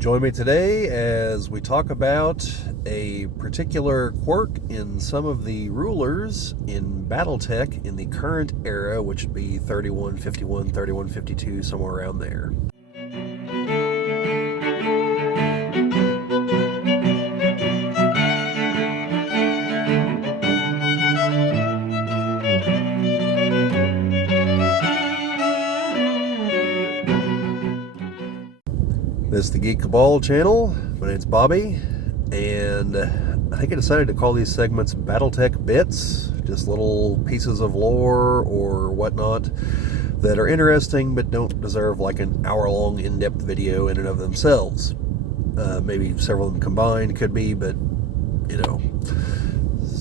Join me today as we talk about a particular quirk in some of the rulers in BattleTech in the current era, which would be 3151, 3152, somewhere around there. This is the Geek Cabal channel. My name's Bobbie, and I think I decided to call these segments BattleTech Bits, just little pieces of lore or whatnot that are interesting but don't deserve like an hour-long in-depth video in and of themselves. Maybe several of them combined could be, but you know,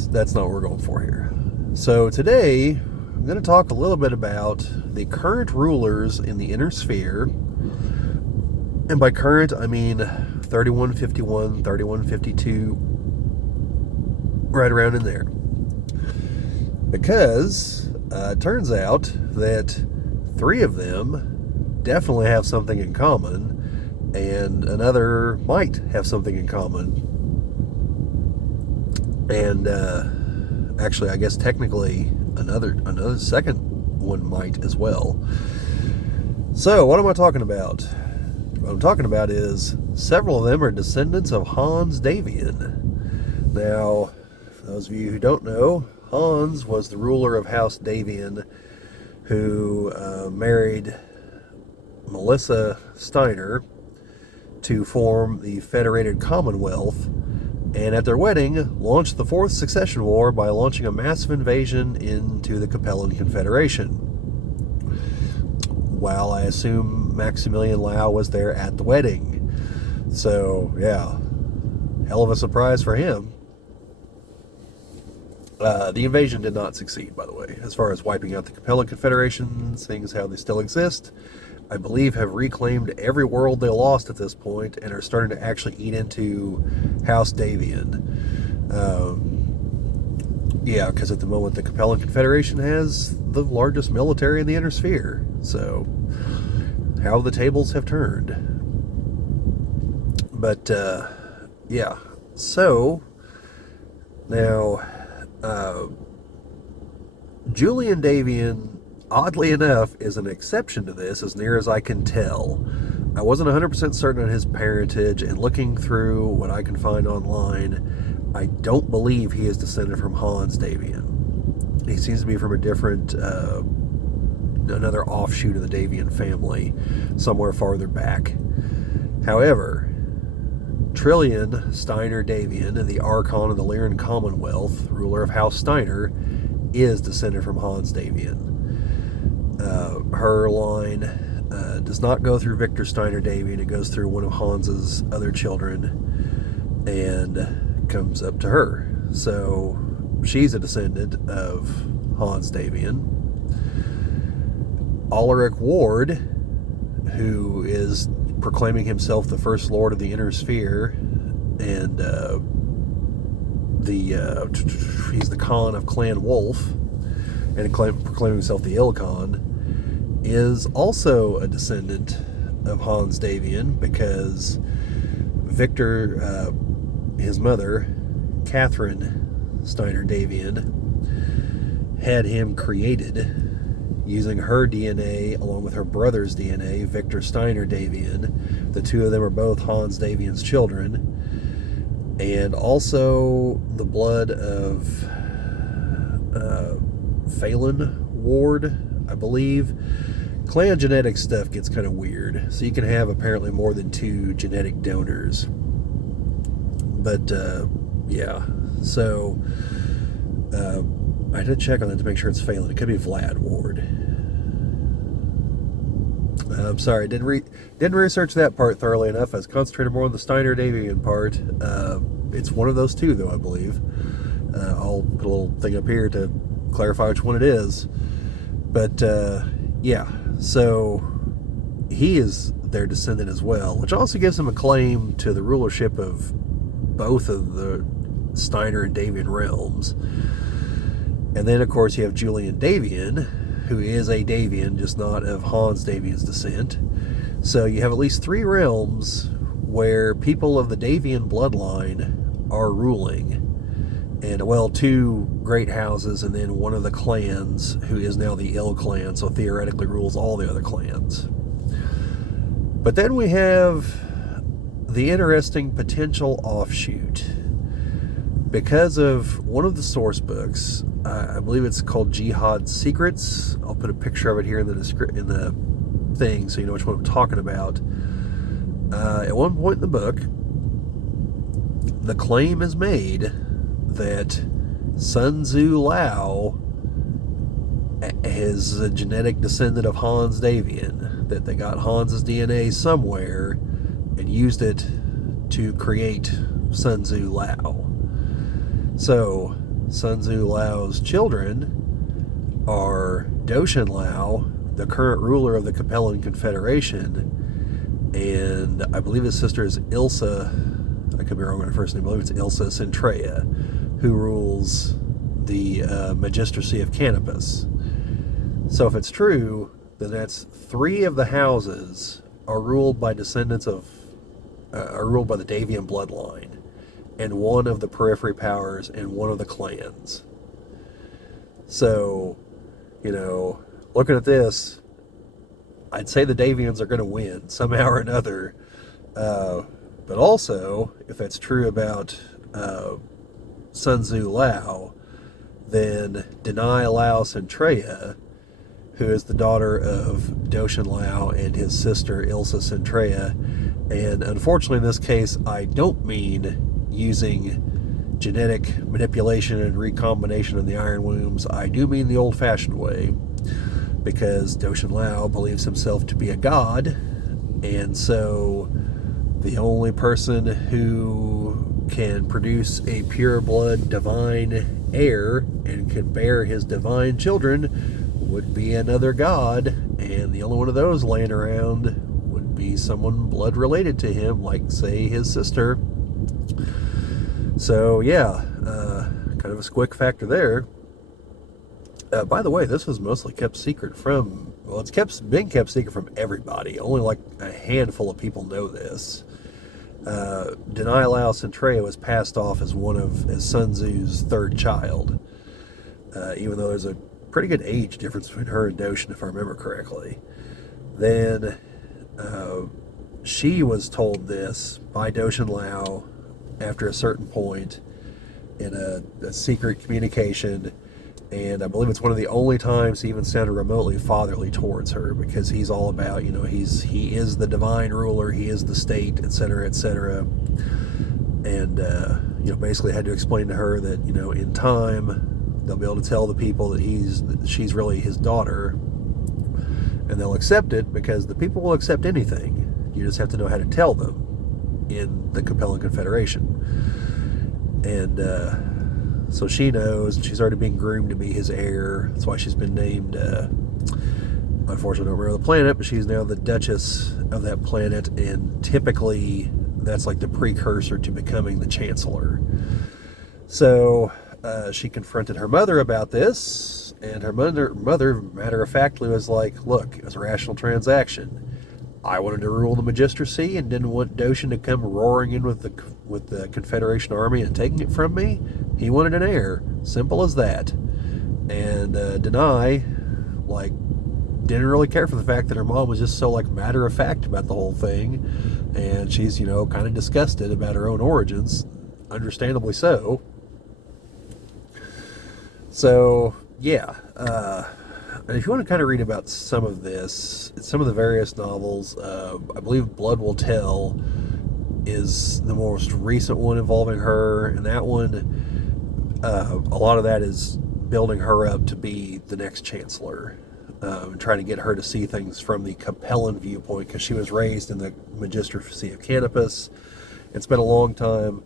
that's not what we're going for here. So today, I'm going to talk a little bit about the current rulers in the Inner Sphere. And by current, I mean 3151, 3152, right around in there. Because it turns out that 3 of them definitely have something in common, and another might have something in common. And actually, I guess technically another second one might as well. So, what am I talking about? What I'm talking about is several of them are descendants of Hans Davion. Now, for those of you who don't know, Hans was the ruler of House Davion who married Melissa Steiner to form the Federated Commonwealth, and at their wedding launched the 4th Succession War by launching a massive invasion into the Capellan Confederation. While I assume Maximilian Lau was there at the wedding. So, yeah, hell of a surprise for him. The invasion did not succeed, by the way. As far as wiping out the Capellan Confederation, seeing as how they still exist, I believe have reclaimed every world they lost at this point and are starting to actually eat into House Davion. Yeah, because at the moment the Capellan Confederation has the largest military in the Inner Sphere. So, how the tables have turned. But, yeah. So, now, Julian Davion, oddly enough, is an exception to this, as near as I can tell. I wasn't 100% certain on his parentage, and looking through what I can find online, I don't believe he is descended from Hans Davion. He seems to be from a different, another offshoot of the Davion family, somewhere farther back. However, Trillian Steiner Davion, the Archon of the Lyran Commonwealth, ruler of House Steiner, is descended from Hans Davion. Her line does not go through Victor Steiner Davion. It goes through one of Hans's other children and comes up to her. So she's a descendant of Hans Davion. Alaric Ward, who is proclaiming himself the first Lord of the Inner Sphere, and he's the Khan of Clan Wolf, and proclaiming himself the Ilkhan, is also a descendant of Hans Davion, because Victor, his mother, Catherine Steiner Davion, had him created using her DNA along with her brother's DNA, Victor Steiner Davion. The 2 of them are both Hans Davion's children. And also the blood of Phelan Ward, I believe. Clan genetic stuff gets kind of weird. So you can have apparently more than 2 genetic donors. But, yeah. So, I had to check on that to make sure it's Phelan. It could be Vlad Ward. I'm sorry, didn't research that part thoroughly enough. I was concentrated more on the Steiner Davion part. It's one of those 2, though, I believe. I'll put a little thing up here to clarify which one it is. But, yeah, so he is their descendant as well, which also gives him a claim to the rulership of both of the Steiner and Davion realms. And then, of course, you have Julian Davion, who is a Davion, just not of Hans Davion's descent. So you have at least 3 realms where people of the Davion bloodline are ruling. And, well, two great houses, and then one of the clans, who is now the Ill clan, so theoretically rules all the other clans. But then we have the interesting potential offshoot. Because of one of the source books, I believe it's called Jihad Secrets. I'll put a picture of it here in the thing so you know which one I'm talking about. At one point in the book, the claim is made that Sun Tzu Lao is a genetic descendant of Hans Davion, that they got Hans's DNA somewhere and used it to create Sun Tzu Lao. So Sun Tzu Lao's children are Doshin Lao, the current ruler of the Capellan Confederation, and I believe his sister is Ilsa, I could be wrong on her first name, I believe it's Ilsa Centrea, who rules the Magistracy of Canopus. So if it's true, then that's 3 of the houses are ruled by descendants of, are ruled by the Davion bloodline, and 1 of the periphery powers and 1 of the clans. So, you know, looking at this, I'd say the Davions are going to win somehow or another. But also, if that's true about Sun Tzu Lao, then Denai Lao Centrea, who is the daughter of Doshin Lao and his sister Ilsa Centrea, and unfortunately in this case I don't mean using genetic manipulation and recombination in the iron wombs, I do mean the old-fashioned way, because Doshin Lao believes himself to be a god, and so the only person who can produce a pure blood divine heir and can bear his divine children would be another god, and the only one of those laying around would be someone blood related to him, like say his sister. So yeah, kind of a squick factor there. By the way, this was mostly kept secret from, well, it's been kept secret from everybody. Only like a handful of people know this. Denai Lao Centrea was passed off as as Sun Tzu's 3rd child, even though there's a pretty good age difference between her and Doshin, if I remember correctly. Then she was told this by Doshin Lao after a certain point in a secret communication, and I believe it's one of the only times he even sounded remotely fatherly towards her, because he's all about, you know, he is the divine ruler, he is the state, etc., etc. And you know, basically had to explain to her that, you know, in time they'll be able to tell the people that she's really his daughter, and they'll accept it, because the people will accept anything. You just have to know how to tell them in the Capellan Confederation. And so she knows, and she's already being groomed to be his heir. That's why she's been named, unfortunately I don't remember the planet, but she's now the Duchess of that planet, and typically that's like the precursor to becoming the Chancellor. So she confronted her mother about this, and her mother matter-of-factly was like, look, it was a rational transaction. I wanted to rule the Magistracy and didn't want Doshin to come roaring in with the Confederation army and taking it from me. He wanted an heir. Simple as that. And Denai, like, didn't really care for the fact that her mom was just so, like, matter-of-fact about the whole thing. And she's, you know, kind of disgusted about her own origins. Understandably so. So, yeah. If you want to kind of read about some of this, some of the various novels, I believe Blood Will Tell is the most recent one involving her, and that one, a lot of that is building her up to be the next Chancellor, and trying to get her to see things from the Capellan viewpoint, because she was raised in the Magistracy of Canopus and spent a long time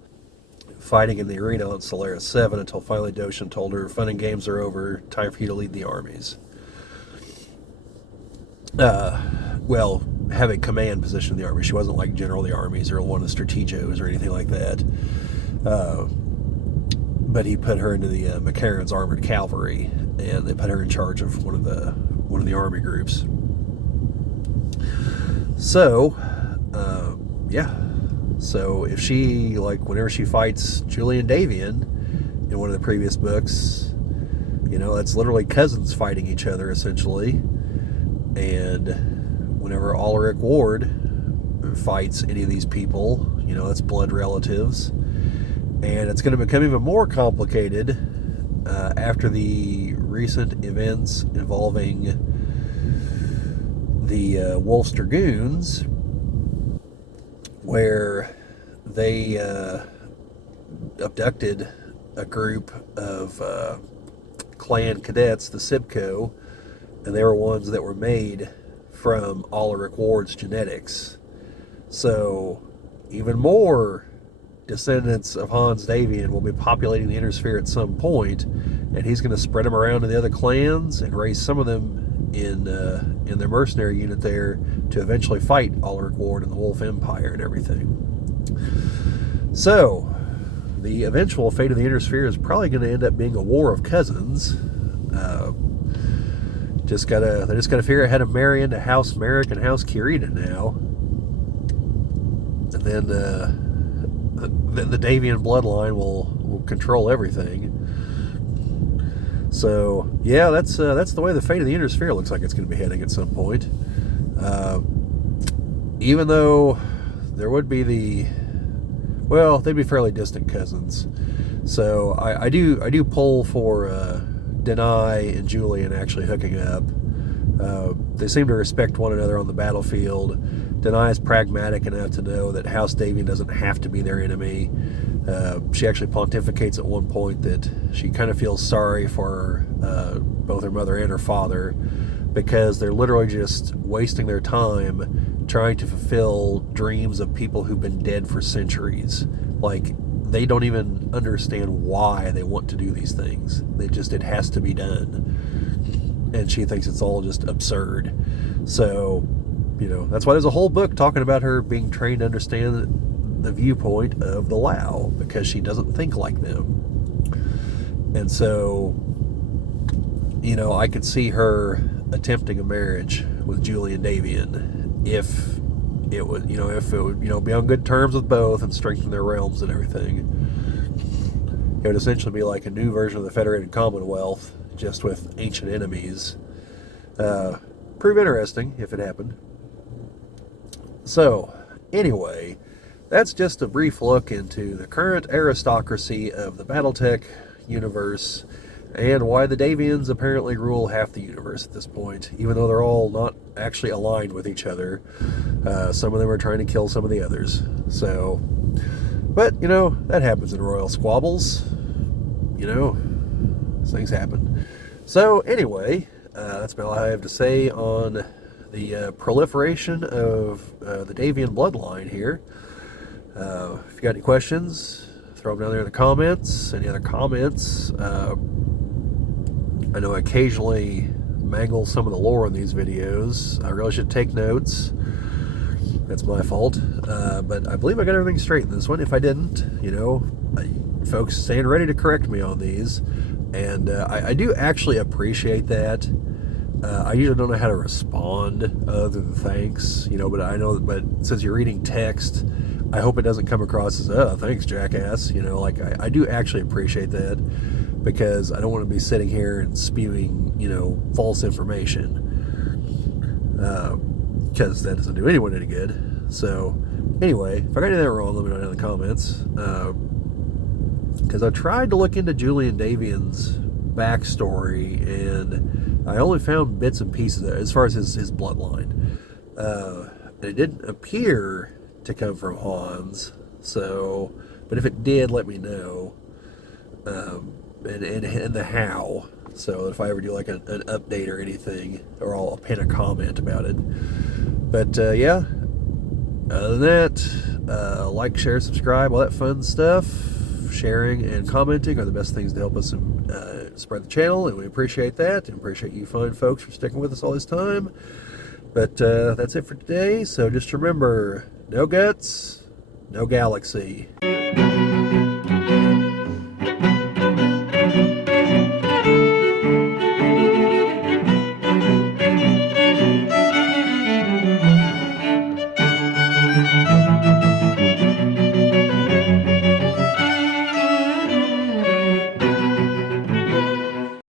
fighting in the arena on Solaris 7 until finally Doshin told her, fun and games are over, time for you to lead the armies. Well, have a command position in the army. She wasn't like general of the armies or one of the strategos or anything like that. But he put her into the McCarran's armored cavalry, and they put her in charge of one of the army groups. So, yeah, So if she, like, whenever she fights Julie and Davion in one of the previous books, you know, that's literally cousins fighting each other, essentially. And whenever Ulrich Ward fights any of these people, you know, that's blood relatives. And it's going to become even more complicated after the recent events involving the Wolf's Dragoons, where they abducted a group of clan cadets, the Sibco, and they were ones that were made from Ulrich Ward's genetics. So even more descendants of Hans Davion will be populating the Inner Sphere at some point, and he's going to spread them around to the other clans and raise some of them in their mercenary unit there to eventually fight Ulrich Ward and the Wolf Empire and everything. So the eventual fate of the Inner Sphere is probably going to end up being a war of cousins. They just gotta figure out how to marry into House Merrick and House Kirita now, and then the Davion bloodline will control everything. So yeah, that's the way the fate of the Inner Sphere looks like it's going to be heading at some point. Even though there would be they'd be fairly distant cousins. So I do pull for Denai and Julian actually hooking up. They seem to respect one another on the battlefield. Denai is pragmatic enough to know that House Davion doesn't have to be their enemy. She actually pontificates at one point that she kind of feels sorry for both her mother and her father, because they're literally just wasting their time trying to fulfill dreams of people who've been dead for centuries. Like, they don't even understand why they want to do these things. It has to be done. And she thinks it's all just absurd. So, you know, that's why there's a whole book talking about her being trained to understand the viewpoint of the Lao, because she doesn't think like them. And so, you know, I could see her attempting a marriage with Julie and Davion if it would be on good terms with both and strengthen their realms and everything. It would essentially be like a new version of the Federated Commonwealth, just with ancient enemies. Prove interesting if it happened. So, anyway, that's just a brief look into the current aristocracy of the BattleTech universe, and why the Davions apparently rule half the universe at this point, even though they're all not actually aligned with each other. Some of them are trying to kill some of the others. So, but, you know, that happens in royal squabbles. You know, things happen. So, anyway, that's about all I have to say on the proliferation of the Davion bloodline here. If you got any questions, throw them down there in the comments. Any other comments? I know I occasionally mangle some of the lore in these videos. I really should take notes. That's my fault. But I believe I got everything straight in this one. If I didn't, you know, folks stand ready to correct me on these. And I do actually appreciate that. I usually don't know how to respond other than thanks, you know, but since you're reading text, I hope it doesn't come across as, oh, thanks, jackass. You know, like, I do actually appreciate that, because I don't want to be sitting here and spewing, you know, false information, because that doesn't do anyone any good. So, anyway, if I got anything wrong, let me know down in the comments, because I tried to look into Julian Davion's backstory, and I only found bits and pieces of it, as far as his bloodline. And it didn't appear to come from Hans, so, but if it did, let me know, and the how, so if I ever do like an update or anything, or I'll pin a comment about it. But yeah, other than that, like, share, subscribe, all that fun stuff. Sharing and commenting are the best things to help us spread the channel, and we appreciate that, and appreciate you fine folks for sticking with us all this time. But that's it for today, so just remember, no guts, no galaxy.